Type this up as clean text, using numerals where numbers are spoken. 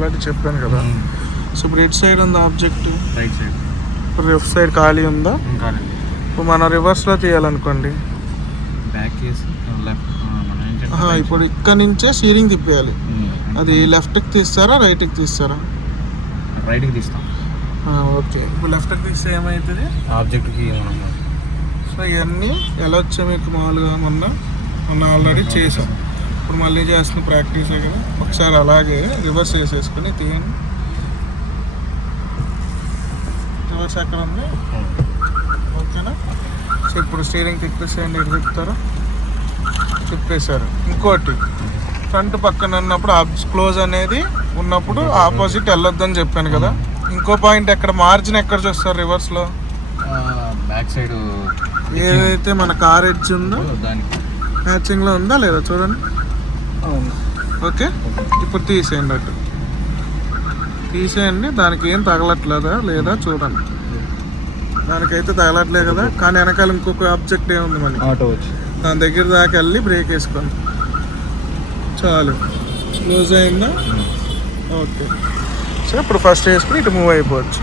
Already చెప్పాను కదా. So ఇప్పుడు ఇటు సైడ్ ఉంది ఆబ్జెక్ట్, రైట్ సైడ్. ఇప్పుడు లెఫ్ట్ సైడ్ ఖాళీ ఉందా? ఇప్పుడు మనం రివర్స్లో తీయాలనుకోండి, బ్యాక్ చేసి లెఫ్ట్. ఇప్పుడు ఇక్కడ నుంచే స్టీరింగ్ తిప్పేయాలి. అది లెఫ్ట్కి తీస్తారా రైట్కి తీస్తారా? రైట్కి తీస్తాం. ఓకే, ఇప్పుడు లెఫ్ట్కి తీస్తే ఏమవుతుంది ఆబ్జెక్ట్కి. సో ఇవన్నీ ఎలా వచ్చా మీకు మామూలుగా మొన్న ఆల్రెడీ చేసాం, ఇప్పుడు మళ్ళీ చేస్తున్న ప్రాక్టీసే కదా. ఒకసారి అలాగే రివర్స్ వేసేసుకొని తీయండి. రివర్స్ ఎక్కడ ఉంది? ఓకేనా. సో ఇప్పుడు స్టీరింగ్ తిప్పేసేయండి. ఎటు తిప్పుతారో తిప్పేశారు. ఇంకోటి ఫ్రంట్ పక్కన ఉన్నప్పుడు క్లోజ్ అనేది ఉన్నప్పుడు ఆపోజిట్ వెళ్ళొద్దని చెప్పాను కదా. ఇంకో పాయింట్, ఎక్కడ మార్జిన్ ఎక్కడ చూస్తారు రివర్స్లో? బ్యాక్ సైడ్ ఏదైతే మన కార్ ఎడ్జ్ ఉందో దానికి మ్యాచింగ్లో ఉందా లేదా చూడండి. ఓకే, ఇప్పుడు తీసేయండి. అటు తీసేయండి. దానికి ఏం తగలట్లేదా లేదా చూడండి. దానికైతే తగలట్లేదు కదా, కానీ వెనకాల ఇంకొక ఆబ్జెక్ట్ ఏముంది మనకి, ఆటో వచ్చి దాని దగ్గర దాకా వెళ్ళి బ్రేక్ వేసుకోండి. చాలు, క్లోజ్ అయిందా? ఓకే. సో ఇప్పుడు ఫస్ట్ వేసుకుని ఇటు మూవ్ అయిపోవచ్చు.